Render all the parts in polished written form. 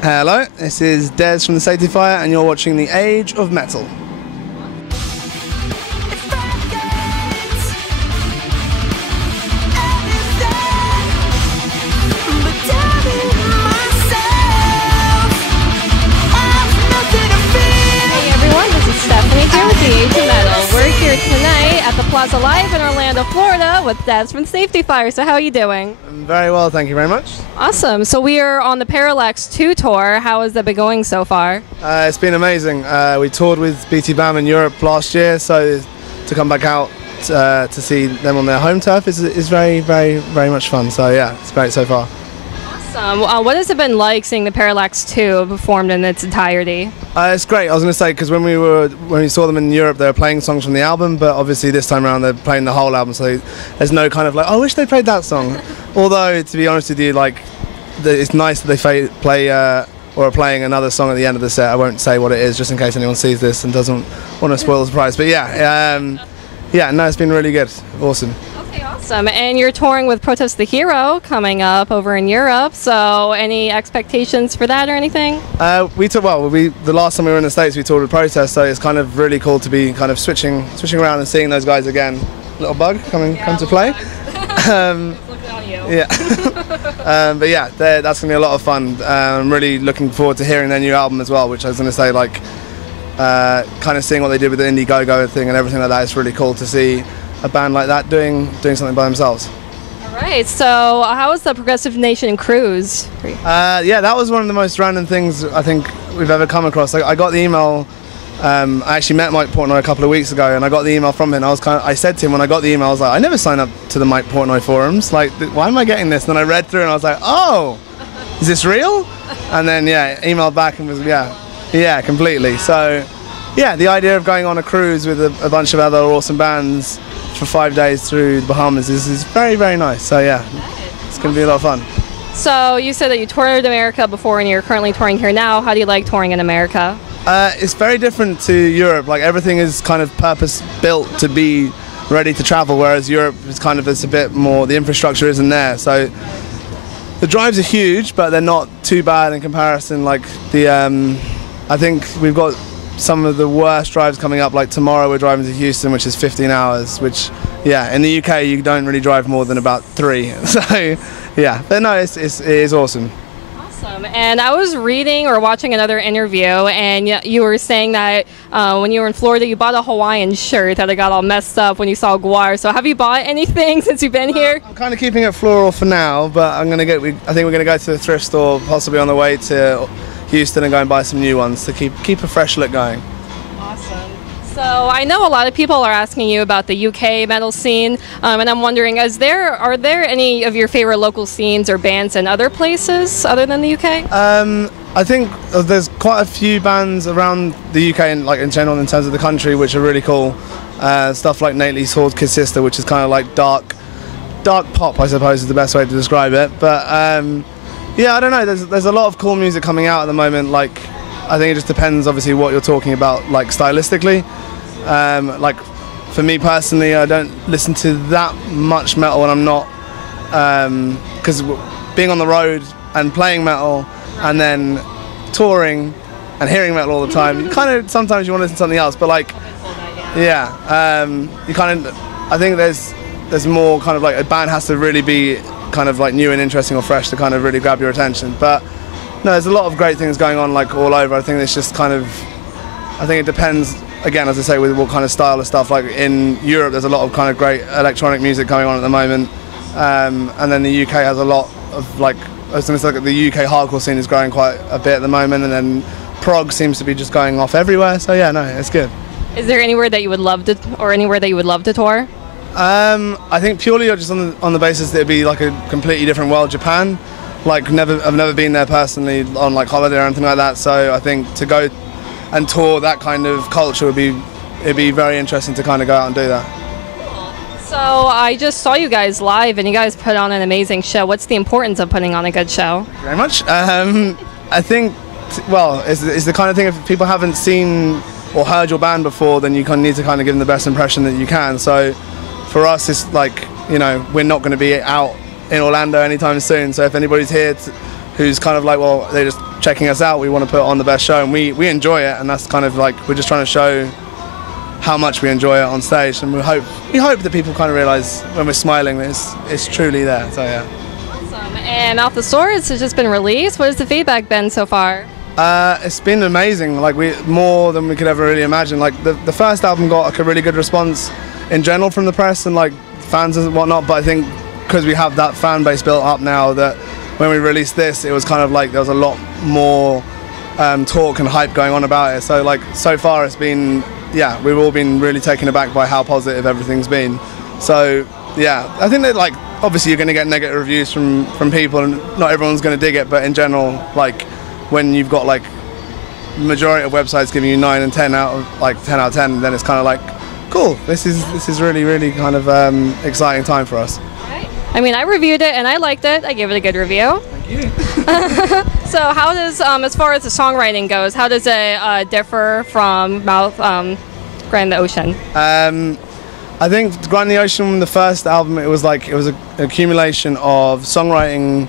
Hello, this is Dez from the Safety Fire, and you're watching The Age of Metal. Here with The Age of Metal. We're here tonight at the Plaza Live in Orlando, Florida with Dez from Safety Fire. So how are you doing? I'm very well, thank you very much. Awesome. So we are on the Parallax II Tour. How has that been going so far? It's been amazing. We toured with BT Bam in Europe last year, so to come back out to see them on their home turf is very, very, very much fun. So yeah, it's great so far. Awesome. What has it been like seeing the Parallax II performed in its entirety? It's great. I was going to say, because when we saw them in Europe, they were playing songs from the album, but obviously this time around they're playing the whole album, so there's no kind of like, oh, I wish they played that song. Although, to be honest with you, like, it's nice that they play or are playing another song at the end of the set. I won't say what it is, just in case anyone sees this and doesn't want to spoil the surprise. But yeah, no, it's been really good. Awesome. Awesome. And you're touring with Protest the Hero coming up over in Europe, so any expectations for that or anything? The last time we were in the States we toured with Protest, so it's kind of really cool to be kind of switching around and seeing those guys again. Little bug come to play. Looking on you. Yeah. But yeah, that's going to be a lot of fun. I'm really looking forward to hearing their new album as well, which I was going to say, like, kind of seeing what they did with the Indiegogo thing and everything like that. It's really cool to see a band like that doing something by themselves. All right, so how was the Progressive Nation cruise? Yeah, that was one of the most random things I think we've ever come across. I got the email. I actually met Mike Portnoy a couple of weeks ago, and I got the email from him. I said to him when I got the email, I was like, I never signed up to the Mike Portnoy forums. Like, why am I getting this? And then I read through, and I was like, oh, is this real? And then yeah, emailed back and was yeah, completely. So yeah, the idea of going on a cruise with a bunch of other awesome bands for 5 days through the Bahamas is very, very nice. So yeah, it's going to be a lot of fun. So you said that you toured America before and you're currently touring here now. How do you like touring in America? It's very different to Europe. Like, everything is kind of purpose built to be ready to travel, whereas Europe is kind of, it's a bit more, the infrastructure isn't there. So the drives are huge, but they're not too bad in comparison. Like I think we've got some of the worst drives coming up. Like tomorrow we're driving to Houston, which is 15 hours, which yeah, in the UK you don't really drive more than about 3. So yeah, but no, it is awesome. Awesome. And I was reading or watching another interview, and you were saying that when you were in Florida you bought a Hawaiian shirt that it got all messed up when you saw Guar. So have you bought anything since you've been here? I'm kind of keeping it floral for now, but I think we're going to go to the thrift store possibly on the way to Houston and go and buy some new ones to keep a fresh look going. Awesome. So I know a lot of people are asking you about the UK metal scene, and I'm wondering, are there any of your favorite local scenes or bands in other places other than the UK? I think there's quite a few bands around the UK and like in general in terms of the country which are really cool. Stuff like Nately's Sword Kid Sister, which is kind of like dark pop, I suppose is the best way to describe it. But yeah, I don't know. There's a lot of cool music coming out at the moment. Like, I think it just depends, obviously, what you're talking about, like stylistically. Like, for me personally, I don't listen to that much metal when I'm not, because being on the road and playing metal and then touring and hearing metal all the time, you kind of sometimes you want to listen to something else. But like, yeah, you kind of, I think there's more kind of like a band has to really be kind of like new and interesting or fresh to kind of really grab your attention. But no, there's a lot of great things going on like all over. I think it's just kind of, I think it depends, again, as I say, with what kind of style of stuff. Like in Europe there's a lot of kind of great electronic music going on at the moment, and then the UK has a lot of, like, I was going to say, like, the UK hardcore scene is growing quite a bit at the moment, and then prog seems to be just going off everywhere. So yeah, no, it's good. Is there anywhere that you would love to, or anywhere that you would love to tour? I think purely just on the basis that it'd be like a completely different world. Japan, like, I've never been there personally on like holiday or anything like that. So I think to go and tour that kind of culture it'd be very interesting to kind of go out and do that. So I just saw you guys live, and you guys put on an amazing show. What's the importance of putting on a good show? Very much. I think, well, it's the kind of thing, if people haven't seen or heard your band before, then you kind of need to kind of give them the best impression that you can. So for us, it's like, you know, we're not going to be out in Orlando anytime soon. So if anybody's here who's kind of like, well, they just checking us out. We want to put on the best show, and we enjoy it, and that's kind of like, we're just trying to show how much we enjoy it on stage, and we hope that people kind of realize when we're smiling that it's truly there. So yeah. Awesome. And off the stores, it's just been released. What has the feedback been so far? It's been amazing, like more than we could ever really imagine. Like the first album got like a really good response in general from the press and like fans and whatnot, but I think because we have that fan base built up now, that when we released this, it was kind of like there was a lot more talk and hype going on about it. So like so far it's been, yeah, we've all been really taken aback by how positive everything's been. So yeah, I think that like obviously you're going to get negative reviews from people, and not everyone's going to dig it, but in general, like when you've got like majority of websites giving you 9 and 10 out of 10 out of 10, then it's kind of like, cool, this is really kind of exciting time for us. Right. I mean, I reviewed it and I liked it. I gave it a good review. Thank you. So how does, as far as the songwriting goes, how does it differ from Grind the Ocean? I think Grind the Ocean, the first album, it was an accumulation of songwriting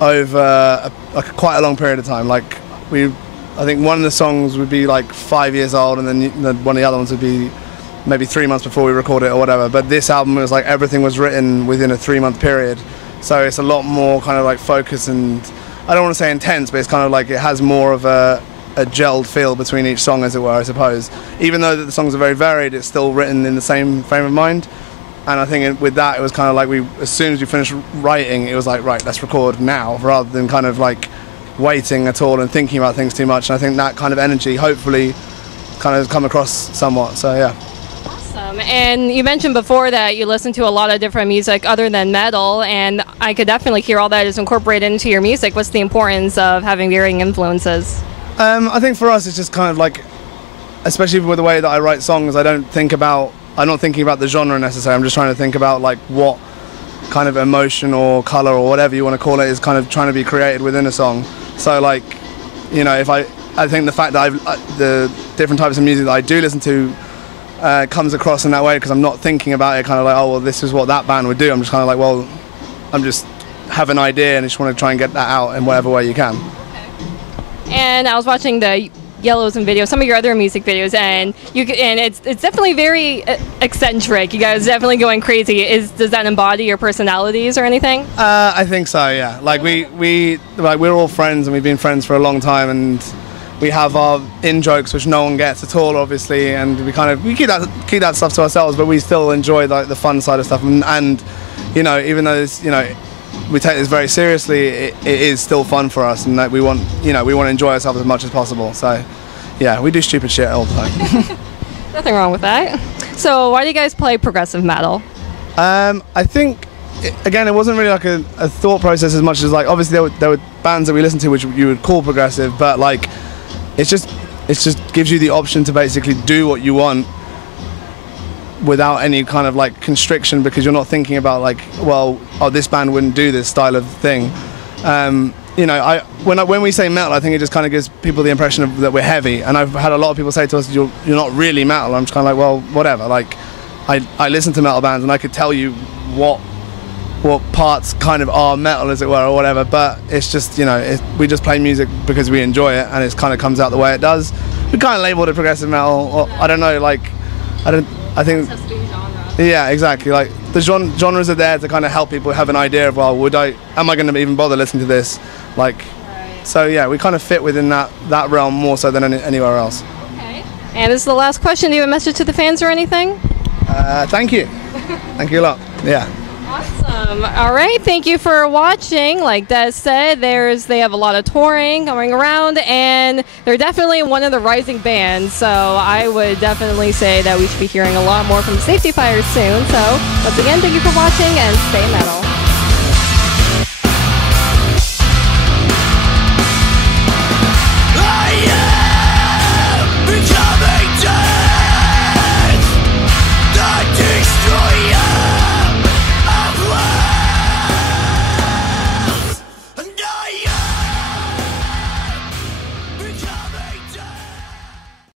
over quite a long period of time. Like I think one of the songs would be like 5 years old, and then one of the other ones would be maybe 3 months before we record it or whatever. But this album was like everything was written within a 3-month period, so it's a lot more kind of like focused, and I don't want to say intense, but it's kind of like it has more of a gelled feel between each song, as it were, I suppose. Even though that the songs are very varied, it's still written in the same frame of mind. And I think with that, it was kind of like as soon as we finished writing, it was like, right, let's record now, rather than kind of like waiting at all and thinking about things too much. And I think that kind of energy hopefully kind of come across somewhat, so yeah. Awesome. And you mentioned before that you listen to a lot of different music other than metal, and I could definitely hear all that is incorporated into your music. What's the importance of having varying influences? I think for us it's just kind of like, especially with the way that I write songs, I'm not thinking about the genre necessarily. I'm just trying to think about like what kind of emotion or color or whatever you want to call it is kind of trying to be created within a song. So like, you know, I think the fact that the different types of music that I do listen to comes across in that way, because I'm not thinking about it kind of like, oh well, this is what that band would do. I'm just kind of like, well, I'm just have an idea and I just want to try and get that out in whatever way you can. Okay. And I was watching the Yellows and videos, some of your other music videos, and it's definitely very eccentric. You guys definitely going crazy. Does that embody your personalities or anything? I think so, yeah. Like we're all friends, and we've been friends for a long time, and we have our in-jokes which no one gets at all, obviously, and we keep that stuff to ourselves, but we still enjoy like the fun side of stuff, and you know, even though it's, you know, we take this very seriously, it is still fun for us, and that we want to enjoy ourselves as much as possible. So yeah, we do stupid shit all the time. Nothing wrong with that. So why do you guys play progressive metal? I think again, it wasn't really like a thought process as much as like, obviously there were bands that we listened to which you would call progressive, but like it just gives you the option to basically do what you want without any kind of like constriction, because you're not thinking about like, well, oh, this band wouldn't do this style of thing. You know, when we say metal, I think it just kind of gives people the impression that we're heavy, and I've had a lot of people say to us, you're not really metal. I'm just kind of like, well, whatever. Like I listen to metal bands and I could tell you what parts kind of are metal, as it were, or whatever, but it's just, you know, we just play music because we enjoy it, and it kind of comes out the way it does. We kind of labeled it progressive metal, or I don't know, like I think, yeah, exactly. Like the genres are there to kind of help people have an idea of, well, am I going to even bother listening to this? Like, right. So yeah, we kind of fit within that realm more so than anywhere else. Okay. And this is the last question. Do you have a message to the fans or anything? Thank you. Thank you a lot. Yeah. Awesome. All right. Thank you for watching. Like Dez said, they have a lot of touring going around, and they're definitely one of the rising bands. So I would definitely say that we should be hearing a lot more from the Safety Fires soon. So once again, thank you for watching, and stay metal.